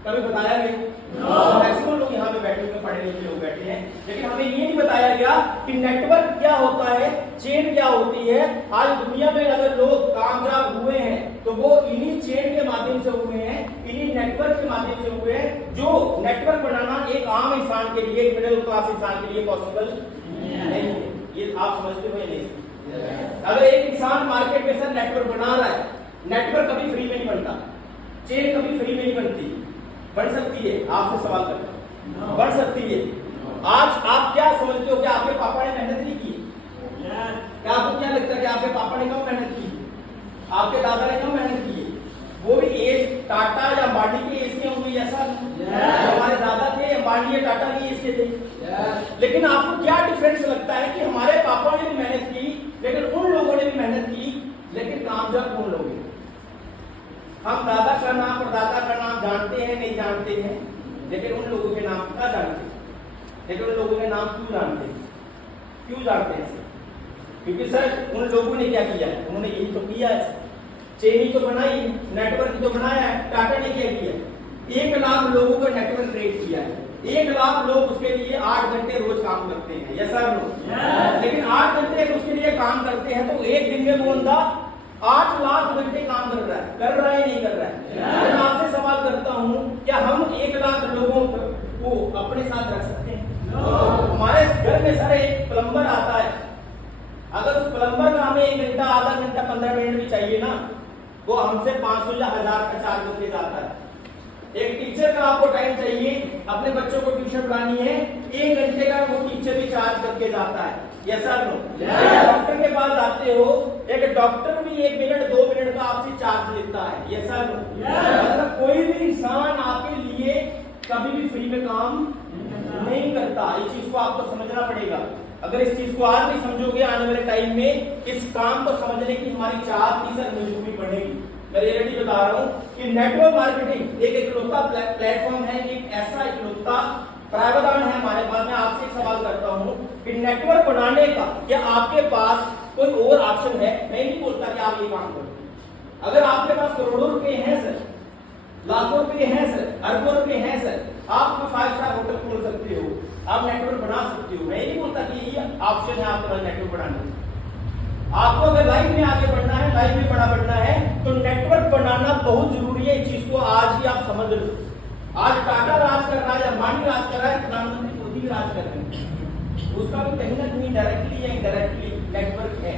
कभी बताया गया? मैक्सिमम लोग यहाँ पे बैठे हुए पढ़े लिखे लोग बैठे हैं, लेकिन हमें ये नहीं बताया गया कि नेटवर्क क्या होता है, चेन क्या होती है। आज दुनिया में अगर लोग कामयाब हुए हैं तो वो इन्हीं चेन के माध्यम से हुए हैं, इन्हीं नेटवर्क के माध्यम से हुए हैं। जो नेटवर्क बनाना एक आम इंसान के लिए, एक मिडिल क्लास इंसान के लिए पॉसिबल नहीं है। ये आप समझते हो या नहीं? अगर एक इंसान मार्केट में सर नेटवर्क बना रहा है, नेटवर्क कभी फ्री में नहीं बनता, चेन कभी फ्री में नहीं बनती। बन सकती है? आपसे सवाल करता हूं, बन सकती है? आज आप क्या समझते हो कि आपके पापा ने मेहनत नहीं की? क्या आपको क्या लगता है कि आपके पापा ने कम मेहनत की, आपके दादा ने कम मेहनत की? वो भी एज टाटा या अंबानी के एज के होंगे? ऐसा हमारे दादा थे अंबानी या टाटा के एज के थे। लेकिन आपको क्या डिफरेंस लगता है कि हमारे पापा ने भी मेहनत की, लेकिन उन लोगों ने भी मेहनत की हम दादा का नाम और दादा का नाम जानते हैं नहीं जानते हैं, लेकिन उन लोगों के नाम क्या जानते हैं, लेकिन उन लोगों के नाम क्यों जानते हैं? क्यों जानते हैं सर? क्योंकि सर उन लोगों ने क्या किया है, उन्होंने यही तो किया है, चेन ही तो बनाई, नेटवर्क तो बनाया है। टाटा ने क्या किया? 1 लाख लोगों का नेटवर्क क्रिएट किया है। 1 लाख लोग उसके लिए 8 घंटे रोज काम करते हैं, यस सर नो? लेकिन 8 घंटे उसके लिए काम करते हैं तो एक दिन में वो बंदा 8 लाख घंटे काम कर रहा है नहीं कर रहा है? मैं आपसे सवाल करता हूँ, क्या हम 1 लाख लोगों को अपने साथ रख सकते हैं? हमारे घर में सर एक प्लम्बर आता है, अगर उस प्लम्बर का हमें 1 घंटा, आधा घंटा, 15 मिनट भी चाहिए ना, वो हमसे 500 या 1000 का चार्ज करके जाता है। एक टीचर का आपको टाइम चाहिए, अपने बच्चों को ट्यूशन पढ़ानी है, 1 घंटे का वो टीचर भी चार्ज करके जाता है, यस सर नो? डॉक्टर के पास जाते हो, एक डॉक्टर भी 1 मिनट 2 मिनट का आपसे चार्ज लेता है, यस सर नो? मतलब कोई भी इंसान आपके लिए कभी भी फ्री में काम नहीं करता। इस चीज को आपको समझना पड़ेगा। अगर इस चीज को आज नहीं समझोगे, आने वाले टाइम में इस काम को समझने की हमारी चाहत नहीं सर मजबूरी बढ़ेगी। मैं रियलिटी बता रहा हूँ कि नेटवर्क मार्केटिंग एक इकलौता प्लेटफॉर्म है, एक ऐसा इकलौता प्रावधान है हमारे पास। मैं आपसे एक सवाल करता हूँ कि नेटवर्क बनाने का क्या आपके पास कोई और ऑप्शन है? मैं नहीं बोलता कि आप ये काम करो। अगर आपके पास करोड़ों रुपए हैं सर, लाखों रुपए हैं सर, अरबों रुपए हैं सर, आप 5 स्टार होटल खोल सकते हो, आप नेटवर्क बना सकते हो। मैं नहीं बोलता कि ये ऑप्शन है आपके पास नेटवर्क बनाने का। आपको अगर लाइफ में आगे बढ़ना है, लाइफ में बड़ा बढ़ना है, तो नेटवर्क बनाना बहुत जरूरी है। इस चीज को आज ही आप समझ लो। आज टाटा राज कर रहा है, अंबानी राज कर रहा है, प्रधानमंत्री मोदी भी राज कर रहे हैं, उसका भी कहीं ना कहीं डायरेक्टली या इनडायरेक्टली नेटवर्क है,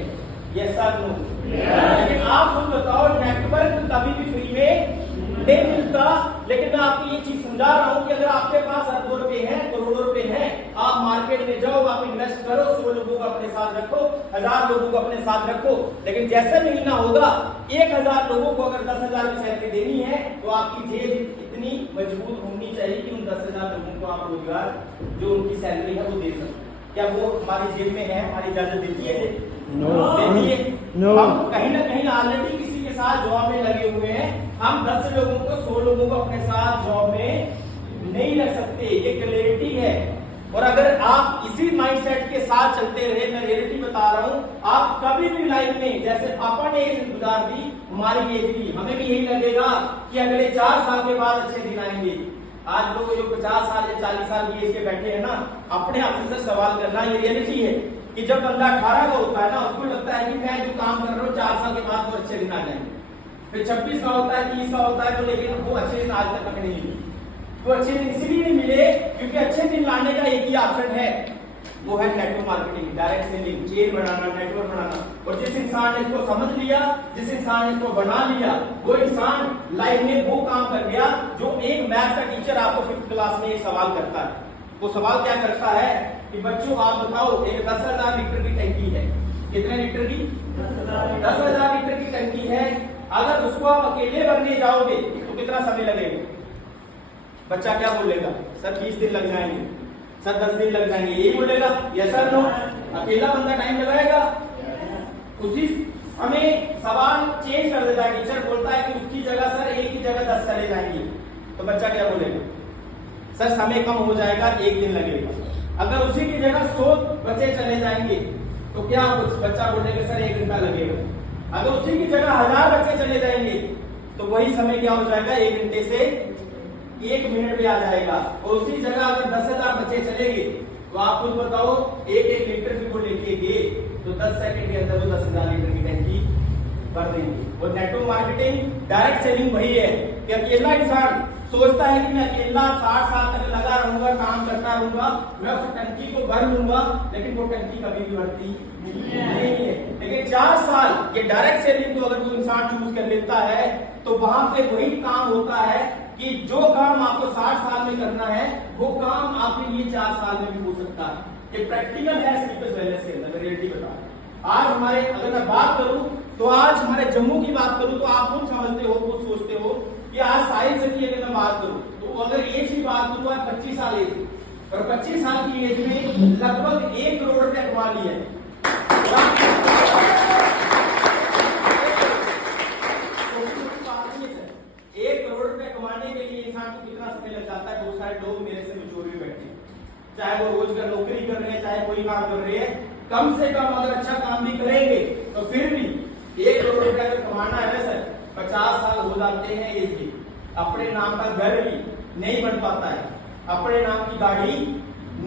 यस सर नो? लेकिन आप खुद बताओ, नेटवर्क कभी भी फ्री में नहीं मिलता। लेकिन मैं आपको ये चीज समझा रहा हूं कि अगर आपके पास अरबों रुपए हैं, करोड़ों रुपए हैं, आप मार्केट में जाओ, आप इन्वेस्ट करो, 100 लोगों को अपने साथ रखो, 1000 लोगों को अपने साथ रखो, लेकिन जैसे महीना होगा 1000 लोगों को अगर 10,000 की सैलरी देनी है, तो आपकी जेब इतनी मजबूत होनी चाहिए कि उन 10,000 लोगों को आप रोजगार जो उनकी सैलरी है वो दे सको। क्या वो हमारी जेब में है? हमारी इजाजत देती है? नो। हम कहीं ना कहीं ऑलरेडी किसी के साथ जॉब में लगे हुए हैं। हम 10 लोगों को, 100 लोगों को अपने साथ जॉब में नहीं रख सकते, ये क्लैरिटी है। और अगर आप इसी माइंडसेट के साथ चलते रहे, मैं रियलिटी बता रहा हूं, आप कभी भी लाइफ में, जैसे पापा ने एज गुजार दी, हमारी एज भी, हमें भी यही लगेगा कि अगले 4 साल के बाद अच्छे दिन आएंगे। आज लोग जो 50 साल या 40 साल की एज के बैठे हैं ना, अपने आप से सवाल करना, ये रियलिटी है कि जब बंदा 18 का होता है ना, उसको लगता है कि मैं जो काम कर रहा हूँ 4 साल के बाद तो अच्छे दिन आ जाएंगे। फिर 26 का होता है, 30 का होता है, तो लेकिन वो अच्छे दिन आज तक हमें नहीं मिले। तो अच्छे दिन इसलिए नहीं मिले क्योंकि अच्छे दिन लाने का एक ही ऑप्शन है, वो है network marketing, direct selling, chain बनाना, नेटवर्क बनाना। और जिस इंसान ने इसको समझ लिया, जिस इंसान ने इसको बना लिया, वो इंसान लाइफ में वो काम कर गया जो एक मैथ्स का टीचर आपको 5th क्लास में एक सवाल करता है। वो सवाल क्या करता है कि बच्चों आप बताओ, एक 10,000 लीटर की टंकी है, कितने लीटर की? 10,000 लीटर की टंकी है। अगर उसको आप अकेले भरने जाओगे तो कितना समय लगेगा? बच्चा क्या बोलेगा? सर 20 दिन लग जाएंगे, सर 10 दिन लग जाएंगे, यही बोलेगा, यस सर नो? अकेला बंदा टाइम लगाएगा? उसी समय सवाल चेंज कर देता है, टीचर बोलता है कि उसकी जगह सर एक ही जगह 10 चले जाएंगे, तो बच्चा क्या बोलेगा? सर समय कम हो जाएगा, 1 दिन लगेगा। अगर उसी की जगह 100 बच्चे चले जाएंगे तो क्या बच्चा बोलेगा? सर 1 घंटा लगेगा। अगर उसी की जगह 1000 बच्चे चले जाएंगे तो वही समय क्या हो जाएगा? 1 घंटे से 1 मिनट भी आ जाएगा। और उसी जगह अगर 10,000 बच्चे चलेंगे तो आप खुद बताओ, 1-1 लीटर भी वो लेके गए तो 10 सेकंड के अंदर वो 10,000 लीटर की टंकी भर देंगे। और नेटवर्क मार्केटिंग, डायरेक्ट सेलिंग वही है कि अकेला इंसान सोचता है कि मैं अकेला 60 साल तक लगा रहूंगा, काम करता रहूंगा, मैं उस टंकी को भर लूंगा, लेकिन वो टंकी कभी भी भरती नहीं है। लेकिन 4 साल ये डायरेक्ट सेलिंग को अगर कोई इंसान चूज कर लेता है तो वहां पे वही काम होता है कि जो काम आपको 60 साल में करना है वो काम आपके लिए 4 साल में भी हो सकता है। ये प्रैक्टिकल है स्लीपर्स वेलनेस के अंदर, रियलिटी बता रहा हूं। आज हमारे, अगर मैं बात करूं तो आज हमारे जम्मू की बात करूं तो आप खुद समझते हो, खुद सोचते हो कि आज साइंस की अगर मैं बात करूं तो अगर एज की बात करूं तो 25 साल एज, और 25 साल की एज में लगभग 1 करोड़ रुपया कमा लिया है। चाहे वो रोज का नौकरी कर रहे हैं, चाहे कोई काम कर रहे हैं, कम से कम अगर अच्छा काम भी करेंगे तो फिर भी 1 करोड़ रुपया अगर कमाना है ना सर, 50 साल हो जाते हैं एज के, अपने नाम का घर भी नहीं बन पाता है, अपने नाम की गाड़ी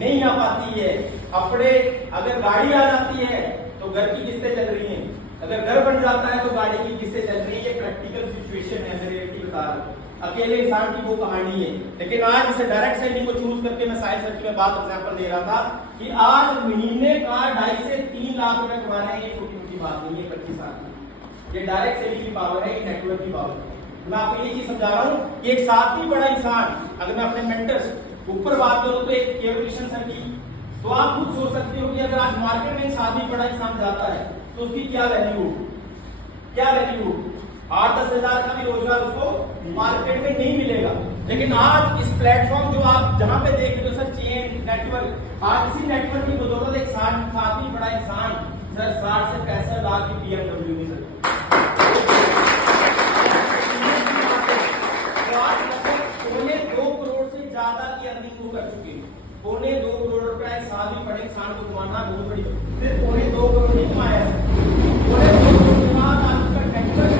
नहीं आ पाती है, अपने अगर गाड़ी आ जाती है तो घर की किस्तें चल रही हैं, अगर घर बन जाता है तो गाड़ी की किस्तें चल रही है। प्रैक्टिकल सिचुएशन है, मेरे बता रहा हूं, अकेले इंसान की वो कहानी है। लेकिन आज इसे डायरेक्ट सेलिंग को चूज करके मैं साइंस सर की में बात एग्जांपल दे रहा था कि आज महीने का 2.5 से 3 लाख रुपए कमा रहे हैं, ये छोटी मोटी बात नहीं है 25 साल की। ये डायरेक्ट सेलिंग की पावर है, ये नेटवर्क की पावर है। मैं आपको ये चीज समझा रहा हूँ कि एक साथ ही बड़ा इंसान, अगर मैं अपने मेंटर्स ऊपर बात करूं तो एक केवल किशन सर की, तो आप खुद सोच सकते हो कि अगर आज मार्केट में एक साथ ही बड़ा इंसान जाता है तो उसकी क्या वैल्यू, क्या वैल्यू, 8-10 हजार का भी रोजगार उसको मार्केट में नहीं मिलेगा। लेकिन आज इस प्लेटफॉर्म जो आप जहां पे देख रहे हो सर, चेन नेटवर्क, आज इसी नेटवर्क की बदौलत एक साथ ही बड़ा इंसान सर 60 से 65 लाख की BMW में सर, पौने 2 करोड़ से ज्यादा की अर्निंग वो कर चुके हैं। पौने 2 करोड़ रुपया एक साल ही बड़े इंसान को कमाना बहुत बड़ी, सिर्फ पौने 2 करोड़ नहीं कमाया है, पौने 2 करोड़ के बाद आज उसका नेटवर्क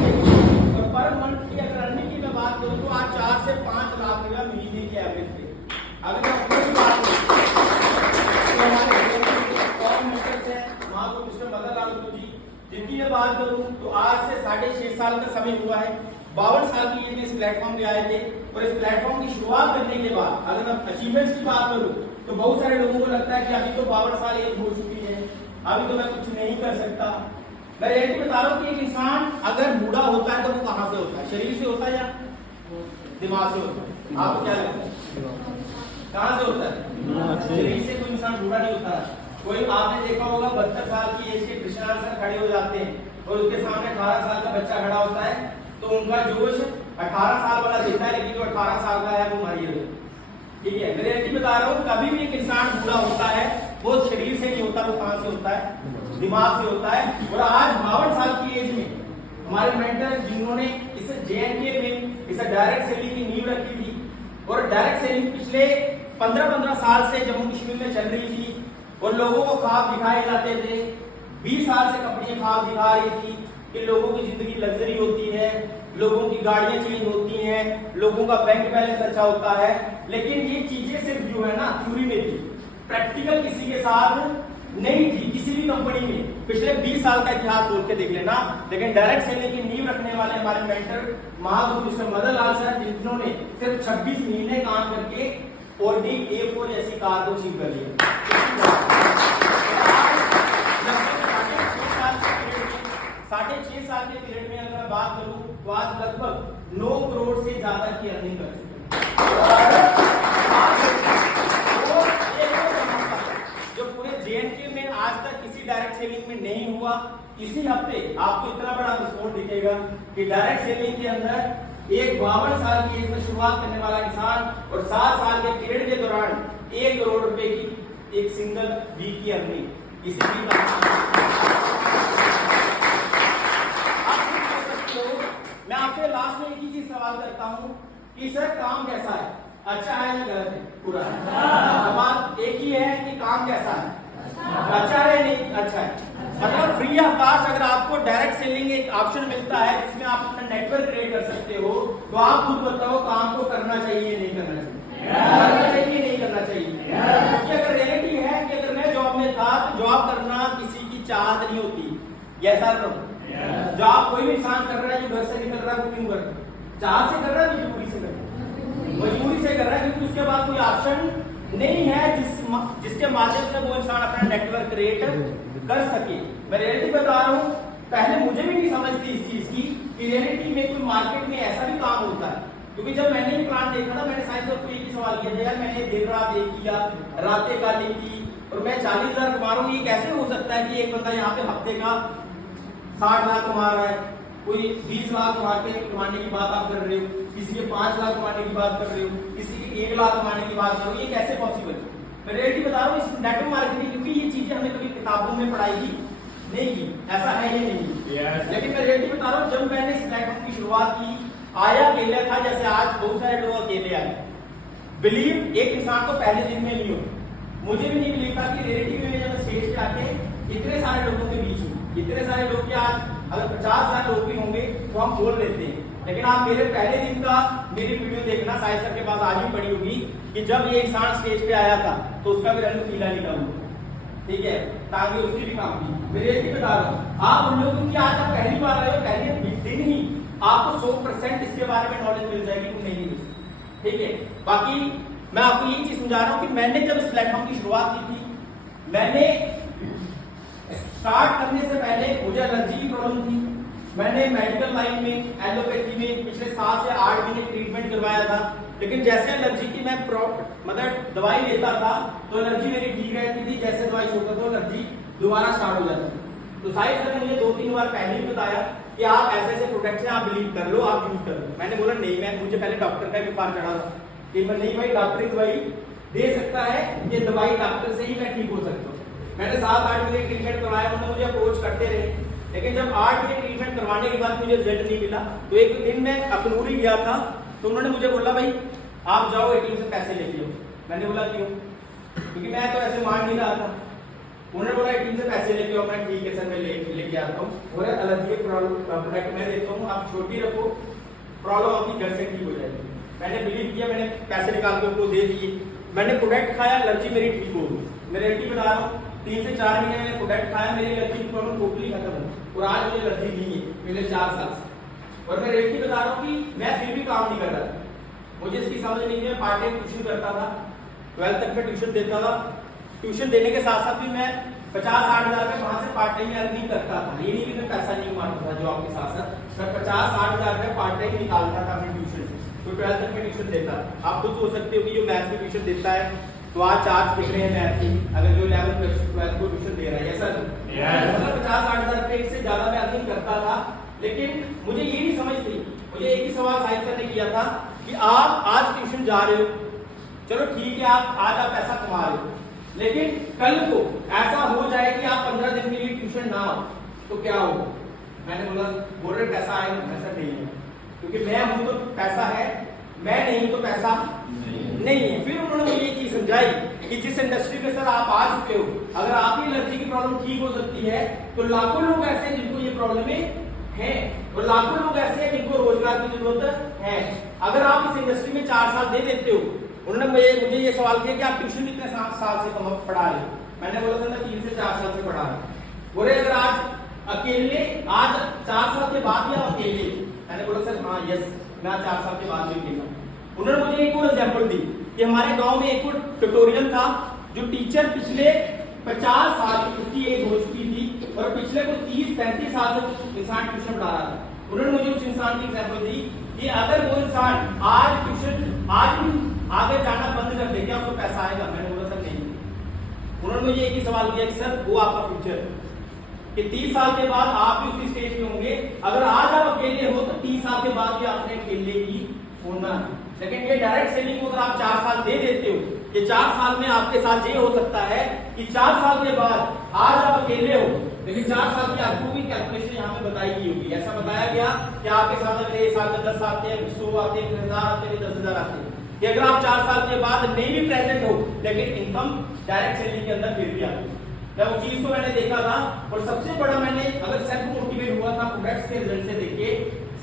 और पर मंथ की अगर अर्निंग की मैं बात करूं तो आज 4 से 5 लाख रुपया महीने की एवरेज पे। अगर मैं अपनी बात करूं तो हमारे कौन मेंटर्स हैं, वहां को मिस्टर मदन लाल जी, जिनकी मैं बात करूं तो आज से 6.5 साल का समय हुआ है, 52 साल की एज में इस प्लेटफॉर्म पे आए थे। और इस प्लेटफॉर्म की शुरुआत करने के बाद अगर मैं अचीवमेंट्स की बात करूं तो बहुत सारे लोगों को लगता है कि अभी तो 52 साल एज हो चुकी है, अभी तो मैं कुछ नहीं कर सकता। मैं ये बता रहा हूं कि एक इंसान अगर बूढ़ा होता है तो वो कहां से होता है, शरीर से होता है या दिमाग से होता है? आपको क्या लगता है कहां से होता है? शरीर से कोई इंसान बूढ़ा नहीं होता। कोई आपने देखा होगा 72 साल की एज के कृष्णलाल सर खड़े हो जाते हैं और उसके सामने 18 साल का बच्चा खड़ा होता है तो उनका जोश 18 साल वाला दिखता है, लेकिन जो 18 साल का है वो मरिए हुए। ठीक है, मैं ये बता रहा हूँ कभी भी एक इंसान बूढ़ा होता है वो शरीर से नहीं होता, वो कहां से होता है? दिमाग से होता है। और आज 52 साल की एज में हमारे मेंटर जिन्होंने इस JNK में इस डायरेक्ट सेलिंग की नींव रखी थी, और डायरेक्ट सेलिंग पिछले 15-15 साल से जम्मू कश्मीर में चल रही थी और लोगों को ख्वाब दिखाए जाते थे। 20 साल से कंपनी ख्वाब दिखा रही थी कि लोगों की जिंदगी लग्जरी होती है, लोगों की गाड़ियां चेंज होती हैं, लोगों का बैंक बैलेंस अच्छा होता है। लेकिन ये चीजें सिर्फ जो है ना थ्योरी में थी, प्रैक्टिकल किसी के साथ नहीं थी किसी भी कंपनी में। पिछले 20 साल का इतिहास बोल के देख लेना। लेकिन डायरेक्ट सेलिंग की नींव रखने वाले हमारे mentor Mahaguru mister Madan Lal sir, जिन्होंने सिर्फ 26 महीने काम करके Audi A4 जैसी कार को अचीव कर लिया। 6.5 साल के पीरियड में अगर मैं बात करूं तो आज लगभग 9 करोड़ से ज्यादा की अर्निंग कर चुके हैं। जो पूरे JNK में आज तक किसी डायरेक्ट सेलिंग में नहीं हुआ, इसी हफ्ते आपको इतना बड़ा विस्फोट दिखेगा कि डायरेक्ट सेलिंग के अंदर एक 52 साल की एज में शुरुआत करने वाला इंसान और 7 साल के पीरियड के दौरान 1 करोड़ रुपए की एक सिंगल वीक की अर्निंग। इसी मैं आपसे लास्ट में एक ही चीज सवाल करता हूं कि सर काम कैसा है, अच्छा है या गलत है? पूरा सवाल एक ही है कि काम कैसा है, अच्छा है नहीं अच्छा है। मतलब फ्री ऑफ कॉस्ट अगर आपको डायरेक्ट सेलिंग एक ऑप्शन मिलता है जिसमें आप अपना नेटवर्क क्रिएट कर सकते हो, तो आप खुद बताओ काम को करना चाहिए नहीं करना चाहिए? करना चाहिए नहीं करना चाहिए? क्योंकि अगर रियलिटी है कि अगर मैं जॉब में था तो जॉब करना किसी की चाहत नहीं होती। ऐसा जॉब कोई भी इंसान कर रहा है जो घर से निकल रहा है, वो क्यों कर रहा है? चाह से कर रहा है, मजबूरी से कर रहा है? मजबूरी से कर रहा है, क्योंकि उसके बाद कोई ऑप्शन नहीं है जिसके माध्यम से वो इंसान अपना नेटवर्क क्रिएट कर सके। मैं रियलिटी बता रहा हूँ, पहले मुझे भी नहीं समझ थी इस चीज की कि रियलिटी में कोई मार्केट में ऐसा भी काम होता है। क्योंकि जब मैंने ये प्लान देखा था, मैंने साइंस को एक ही सवाल किया था, यार मैंने दिन रात एक किया, रातें काली की और मैं 40,000 कमा रहा हूँ, ये कैसे हो सकता है कि एक बंदा यहाँ पे हफ्ते का 60 लाख कमा रहा है, कोई 20 लाख कमाने की बात आप कर रहे हो, किसी के 5 लाख कमाने की बात कर रहे हो, किसी के 1 लाख कमाने की बात कर रहे हो, ये कैसे पॉसिबल है? मैं रियलिटी बता रहा हूँ इस नेटवर्क मार्केटिंग, क्योंकि ये चीजें हमने कभी किताबों में पढ़ाई की नहीं की, ऐसा है ये नहीं। लेकिन मैं रियलिटी बता रहा हूँ, जब मैंने इस नेटवर्क की शुरुआत की, आया अकेला था, जैसे आज बहुत सारे लोग अकेले आए। बिलीव एक इंसान को पहले दिन में नहीं हो। मुझे जाके इतने सारे लोगों के बीच में, इतने सारे लोग के आज अगर 50,000 लोग भी होंगे तो हम बोल लेते हैं। लेकिन आप मेरे पहले दिन का मेरी वीडियो देखना, साहिल सर के पास आज भी पड़ी होगी कि जब ये इंसान स्टेज पे आया था तो उसका भी रंग पीला निकला हुआ, ठीक है, ताकि उसकी भी काम की। मेरे एक ही बता रहा हूँ, आप उन लोगों की आज आप पहली बार आए हो, पहले दिन ही आपको 100% इसके बारे में नॉलेज मिल जाएगी कि नहीं मिल सकती, ठीक है। बाकी मैं आपको ये चीज समझा रहा हूँ कि मैंने जब इस प्लेटफॉर्म की शुरुआत की थी, मैंने स्टार्ट करने से पहले मुझे एलर्जी की प्रॉब्लम थी। मैंने मेडिकल लाइन में एलोपैथी में पिछले 7 से 8 महीने ट्रीटमेंट करवाया था, लेकिन जैसे एलर्जी की मैं मतलब दवाई लेता था तो एलर्जी मेरी ठीक रहती थी, जैसे दवाई छोड़ता था एलर्जी दोबारा स्टार्ट हो जाती थी। तो साहिल सर ने मुझे 2-3 बार पहले ही बताया कि आप ऐसे ऐसे प्रोडक्ट्स हैं, आप बिलीव कर लो, आप यूज कर लो। मैंने बोला नहीं, मैं मुझे पहले डॉक्टर का बुखार चढ़ा था कि मैं नहीं भाई, डॉक्टरी दवाई दे सकता है, ये दवाई डॉक्टर से ही मैं ठीक हो सकता हूँ। मैंने 7-8 महीने ट्रीटमेंट करवाया, उन्होंने मुझे अप्रोच करते रहे, लेकिन जब 8 महीने ट्रीटमेंट करवाने के बाद मुझे रिजल्ट नहीं मिला तो एक दिन मैं अखनूरी गया था तो उन्होंने मुझे बोला भाई आप जाओ एटीएम से पैसे लेके आओ। मैंने बोला क्यों? क्योंकि मैं तो ऐसे मान नहीं रहा था। उन्होंने बोला एटीएम से पैसे लेके आओ। मैं ठीक है सर, मैं लेके आता हूँ। और एलर्जी प्रोडक्ट मैं देता हूँ, आप छोटी रखो, प्रॉब्लम आपकी घर से ठीक हो जाएगी। मैंने बिलीव किया, मैंने पैसे निकाल के उनको दे दिए। मैंने प्रोडक्ट खाया, एलर्जी मेरी ठीक हो गई। मैं रेडी बता रहा हूँ, 3 से 4 महीने मैंने प्रोडक्ट खाया, मेरी एलर्जी की प्रॉब्लम टोटली खत्म हो और आज मुझे एलर्जी नहीं है पिछले 4 साल से। और मैं रेडी बता रहा हूँ कि मैं फिर भी काम नहीं कर रहा था, मुझे इसकी समझ नहीं है। पार्ट टाइम ट्यूशन करता था, 12th तक मैं ट्यूशन देता था। ट्यूशन देने के साथ साथ भी मैं 50-60 हज़ार रुपये वहां से पार्ट टाइम अर्निंग करता था। ये नहीं कि मैं पैसा नहीं मारता था जॉब के साथ साथ, मैं 50-60 हज़ार रुपये पार्ट टाइम निकालता था अपनी ट्यूशन से। तो 12th तक मैं ट्यूशन देता। आप खुद सोच सकते हो कि जो मैथ्स की ट्यूशन देता है तो आज चार्ज कितने हैं मैथ की, अगर जो 11th-12th को ट्यूशन दे रहा है, सर मतलब 50-60 हज़ार रुपये से ज्यादा मैं अर्निंग करता था। लेकिन मुझे ये नहीं समझ थी। मुझे एक ही सवाल साहिल सर ने किया था कि आप आज ट्यूशन जा रहे हो, चलो ठीक है, आप आज आप पैसा कमा रहे हो, लेकिन कल को ऐसा हो जाए कि आप 15 दिन के लिए ट्यूशन ना हो तो क्या होगा? मैंने बोला बोल रहे पैसा आएगा, पैसा नहीं है, क्योंकि मैं हूं तो पैसा है, मैं नहीं तो पैसा नहीं है। फिर उन्होंने मुझे ये चीज समझाई कि जिस इंडस्ट्री में सर आप आ चुके हो, अगर आपकी एलर्जी की प्रॉब्लम ठीक हो सकती है तो लाखों लोग ऐसे हैं जिनको ये प्रॉब्लमें हैं, और लाखों लोग ऐसे हैं जिनको रोजगार की जरूरत है। अगर आप इस इंडस्ट्री में 4 साल दे देते हो, उन्होंने मुझे ये सवाल किया कि आप ट्यूशन कितने साल से पढ़ा रहे हो? मैंने बोला सर मैं 3 से 4 साल से पढ़ा रहा हूँ। बोले अगर आज अकेले, आज 4 साल के बाद भी आप अकेले? मैंने बोला सर हाँ यस, मैं 4 साल के बाद भी अकेला। उन्होंने मुझे एक और एग्जाम्पल दी कि हमारे गांव में एक और ट्यूटोरियल था, जो टीचर पिछले 50 साल की उसकी एज हो चुकी थी और पिछले को 30-35 साल से इंसान ट्यूशन पढ़ा रहा था। उन्होंने मुझे उस इंसान की एग्जाम्पल दी कि अगर वो इंसान आज ट्यूशन आज भी आगे जाना बंद कर दे, क्या उसको पैसा आएगा? मैंने बोला सर नहीं। उन्होंने मुझे एक ही सवाल किया कि सर वो आपका फ्यूचर है कि 30 साल के बाद आप भी उसी स्टेज पे होंगे, अगर आज आप अकेले हो तो 30 साल के बाद भी आपने अकेले ही होना है। लेकिन ये डायरेक्ट सेलिंग को अगर आप 4 साल दे देते हो, ये 4 साल में आपके साथ ये हो सकता है कि 4 साल के बाद आज आप अकेले हो, लेकिन 4 साल की आपको भी कैलकुलेशन यहाँ पे बताई गई होगी। ऐसा बताया गया कि आपके साथ अगर 1 साल में 10 आते हैं, 100 आते हैं, 1000 आते हैं, 10,000 आते हैं, कि अगर आप 4 साल के बाद नहीं भी प्रेजेंट हो लेकिन इनकम डायरेक्ट सेलिंग के अंदर फिर भी आती है। जब उस चीज को मैंने देखा था, और सबसे बड़ा मैंने अगर सेल्फ मोटिवेट हुआ था प्रोडक्ट्स के रिजल्ट से देख के,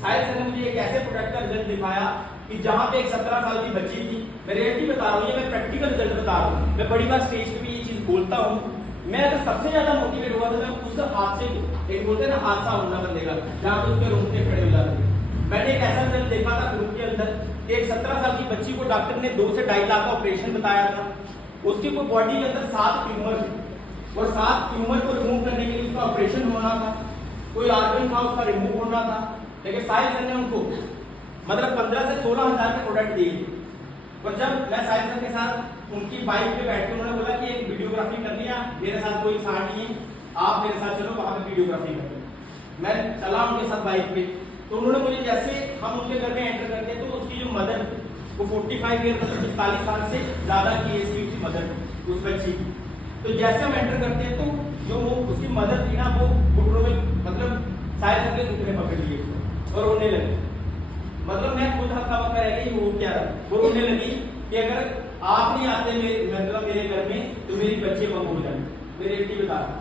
साहिल सर ने मुझे एक ऐसे प्रोडक्ट का रिजल्ट दिखाया कि जहां पे एक 17 साल की बच्ची थी, मैं रियलिटी बता रहा हूँ, ये मैं प्रैक्टिकल रिजल्ट बता रहा हूँ, मैं बड़ी बार स्टेज पे भी ये चीज बोलता हूँ। मैं अगर सबसे ज्यादा मोटिवेट हुआ था मैं उस हादसे, एक बोलते हैं ना हादसा होना बंदे का, जहां पे उसके रोंगटे खड़े हो जाते। मैंने एक ऐसा रिजल्ट देखा था ग्रुप के अंदर, एक 17 साल की बच्ची को डॉक्टर ने 2 से 2.5 लाख का ऑपरेशन बताया था। उसकी कोई बॉडी के अंदर 7 ट्यूमर थे और 7 ट्यूमर को रिमूव करने के लिए उसका ऑपरेशन होना था, कोई ऑर्गन था उसका रिमूव होना था। लेकिन साहिल सर ने उनको मतलब 15 से 16 हज़ार के प्रोडक्ट दिए। और जब मैं साहिल सर के साथ उनकी बाइक पे बैठ के, उन्होंने बोला कि एक वीडियोग्राफी करनी है, मेरे साथ कोई इंसान नहीं है, आप मेरे साथ चलो वहां पे वीडियोग्राफी करनी। मैं चला उनके साथ बाइक पे, तो उन्होंने मुझे, जैसे हम उनके घर में एंटर करते तो उसकी जो मदर, वो 45 ईयर मतलब 45 साल से ज्यादा की एज की उसकी मदर, उस बच्ची की। तो जैसे हम एंटर करते हैं तो जो वो उसकी मदर थी ना, वो घुटनों में मतलब साहिल सर के घुटने पकड़ लिए और रोने लगी। मतलब मैं खुद हक्का बक्का रह गई, वो क्या रहा, वो रोने लगी कि अगर आप नहीं आते मतलब मेरे घर में तो मेरी बच्चे बम हो जाए। मैं रियलिटी बता रहा हूँ।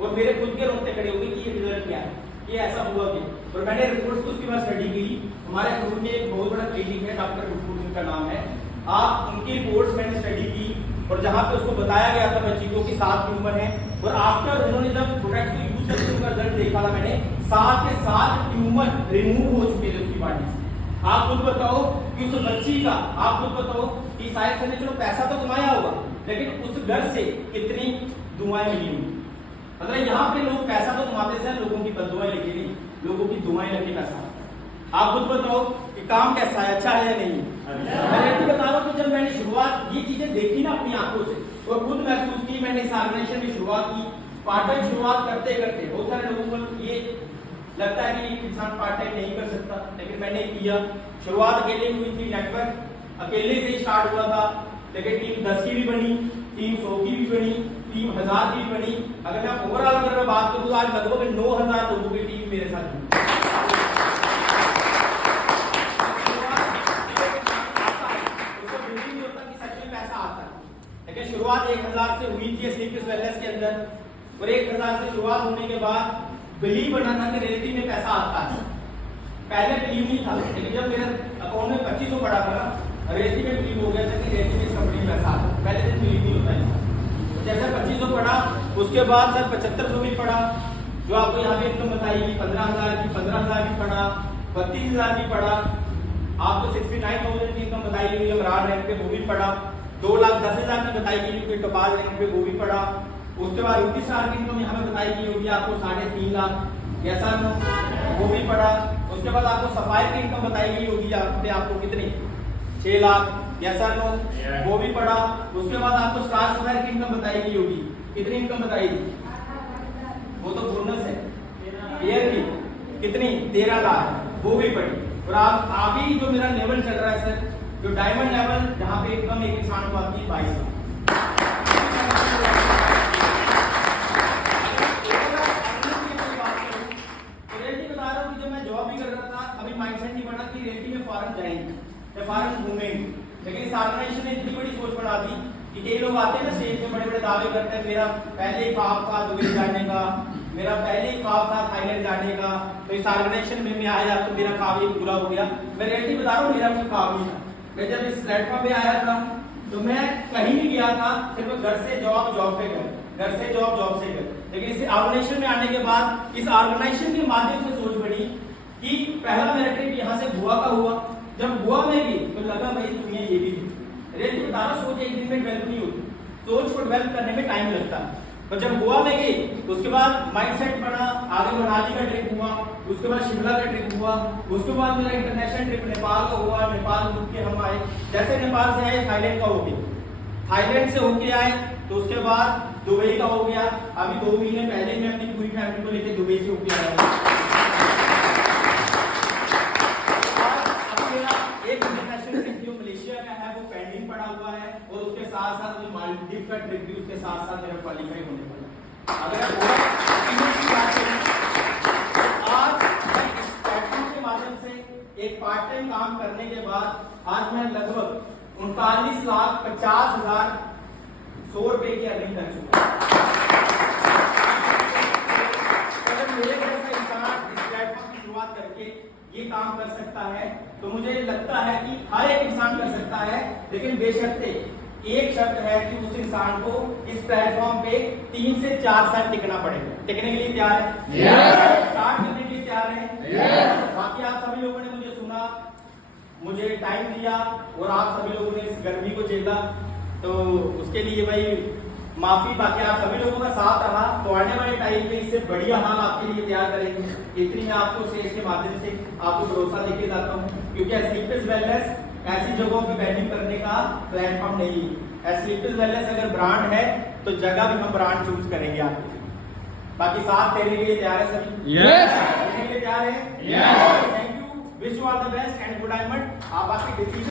और मेरे खुद के रोंगटे खड़े हो गए कि ये रिजल्ट क्या है, ये ऐसा हुआ क्या। और मैंने रिपोर्ट्स को उसके बाद स्टडी की। हमारे ग्रुप में एक बहुत बड़ा क्लिनिक है, डॉक्टर गुरपुर उनका नाम है। आप उनकी रिपोर्ट्स मैंने स्टडी की और जहां पे उसको बताया गया था बच्ची को कि 7 ट्यूमर है, और आफ्टर उन्होंने जब प्रोडक्ट को यूज करके उनका रिजल्ट देखा था मैंने, 7 के 7 ट्यूमर रिमूव हो चुके थे उसकी बॉडी से। आप खुद बताओ कि उस बच्ची का, आप खुद बताओ कि शायद से चलो पैसा तो कमाया होगा, लेकिन उस घर से कितनी दुआएं मिली होंगी। मतलब यहाँ पे लोग पैसा तो कमाते हैं, लोगों की बददुआएं लेके नहीं, लोगों की दुआएं लेके पैसा। आप खुद बताओ कि काम कैसा है, अच्छा है या नहीं। मैं ये बता रहा हूँ कि जब मैंने शुरुआत ये चीजें देखी ना अपनी आंखों से और खुद महसूस की, मैंने इस ऑर्गेनाइजेशन की शुरुआत की। पार्ट टाइम शुरुआत करते करते बहुत सारे लोगों को ये लगता है कि इंसान पार्ट टाइम नहीं कर सकता, लेकिन मैंने किया। शुरुआत अकेले हुई थी, नेटवर्क अकेले से स्टार्ट हुआ था, लेकिन टीम 10 की भी बनी, टीम 100 की भी बनी, टीम 1000 की भी बनी। अगर मैं ओवरऑल अगर मैं बात करूँ, आज लगभग 9000 लोगों की टीम मेरे साथ है। लेकिन शुरुआत 1000 से हुई थी स्लीपिस वेलनेस के अंदर, और 1000 से शुरुआत होने के बाद बिलीव बना था कि रियलिटी में पैसा आता है। पहले बिलीव नहीं था, लेकिन जब मेरे अकाउंट में 2500 पड़ा था, रियलिटी में बिलीव हो गया था कि रियलिटी में इस कंपनी में पैसा आता है। पहले दिन बिलीव नहीं होता है। जैसे 2500 पड़ा, उसके बाद सर 7500 भी पड़ा, जो आपको यहाँ पे इनकम बताई 15000 की, 15000 की पड़ा, 32000 की पड़ा, आपको 69000 की इनकम बताई गई अमरान रैंक पे, वो भी पड़ा। 2,10,000 की बताई गई क्योंकि टोपाज रैंक पे, वो भी पड़ा। उसके बाद रूटी स्टार की इनकम यहाँ पे बताई गई होगी आपको 3.5 लाख, ऐसा वो भी पड़ा। उसके बाद आपको सफाई की इनकम बताई गई होगी यहाँ पे आपको कितनी, 6 लाख, ऐसा वो भी पड़ा। उसके बाद आपको स्टार सफायर की इनकम बताई गई होगी, कितनी इनकम बताई गई, वो तो बोनस है ईयर की, कितनी 13 लाख, वो भी पड़ी। और आप अभी जो मेरा लेवल चल रहा है सर, जो डायमंड लेवल, जहाँ पे इनकम एक इंसान को आती है 22 लाख। बता रहा हूँ कि जब मैं जॉब भी कर रहा था, अभी माइंडसेट नहीं बना कि रियलिटी में फॉरेन जाएंगे या फॉरेन घूमेंगे, लेकिन इस ऑर्गेनाइजेशन ने इतनी बड़ी सोच बना दी कि कई लोग आते हैं ना स्टेज पे बड़े बड़े दावे करते हैं, मेरा पहले ही ख्वाब था दुबई जाने का, मेरा पहले ही ख्वाब था थाईलैंड जाने का, तो इस ऑर्गेनाइजेशन में मैं आया तो मेरा ख्वाब ये पूरा हो गया। मैं रियलिटी बता रहा हूँ, मेरा कोई ख्वाब नहीं था। मैं जब इस प्लेटफॉर्म पे आया था तो मैं कहीं नहीं गया था, सिर्फ घर से जॉब, जॉब पे घर से जॉब, जॉब से घर। लेकिन इस ऑर्गेनाइजेशन में आने के बाद इस ऑर्गेनाइजेशन के माध्यम से सोच बनी कि पहला मेरा ट्रिप यहाँ से गोवा का हुआ। जब गोवा में गई तो लगा भाई दुनिया ये भी थी। रियलिटी बता रहा, सोच एक दिन में डेवलप नहीं होती, सोच को डेवलप करने में टाइम लगता है। तो जब गोवा में गई तो उसके बाद माइंडसेट बना, आगे मनाली का ट्रिप हुआ, उसके बाद शिमला का ट्रिप हुआ, उसके बाद मेरा इंटरनेशनल ट्रिप नेपाल का हुआ। नेपाल रुक के हम आए, जैसे नेपाल से आए थाईलैंड का हो गया, थाईलैंड से होके आए तो उसके बाद दुबई का हो गया। अभी 2 महीने पहले मैं अपनी पूरी फैमिली को लेकर दुबई से होके आया हूँ। एक इंटरनेशनल ट्रिप जो मलेशिया का है वो पेंडिंग पड़ा हुआ है, और उसके साथ साथ वो मालदीव का ट्रिप भी उसके साथ साथ मेरा क्वालिफाई होने वाला। अगर आज मैं इस प्लेटफॉर्म के माध्यम से एक पार्ट टाइम काम करने के बाद आज मैं लगभग 39,50,000 ₹100 की अर्निंग कर चुका हूं। अगर मेरे जैसा इंसान इस प्लेटफॉर्म की शुरुआत करके ये काम कर सकता है तो मुझे लगता है कि हर एक इंसान कर सकता है, लेकिन बेशर्ते एक शर्त है कि उस इंसान को इस प्लेटफॉर्म पे 3 से 4 साल टिकना पड़ेगा। टिकने के लिए तैयार है? स्टार्ट करने के लिए तैयार है? बाकी आप सभी लोगों ने मुझे सुना, मुझे टाइम दिया, और आप सभी लोगों ने इस गर्मी को झेला, तो उसके लिए भाई माफी। बाकी आप सभी लोगों का साथ रहा तो आने वाले टाइम में इससे बढ़िया हाल आपके लिए तैयार करेंगे। इतनी मैं आपको सेज के माध्यम से आपको भरोसा देके जाता हूँ, क्योंकि स्लीपिस वेलनेस ऐसी जगहों पे बैटिंग करने का प्लेटफॉर्म नहीं है। स्लीपिस वेलनेस अगर ब्रांड है तो जगह भी हम ब्रांड चूज करेंगे आपके लिए। बाकी साथ देने के लिए तैयार है सभी? देने के लिए तैयार है? Thank you, wish you all the best and good diamond. आप आपकी डिसीजन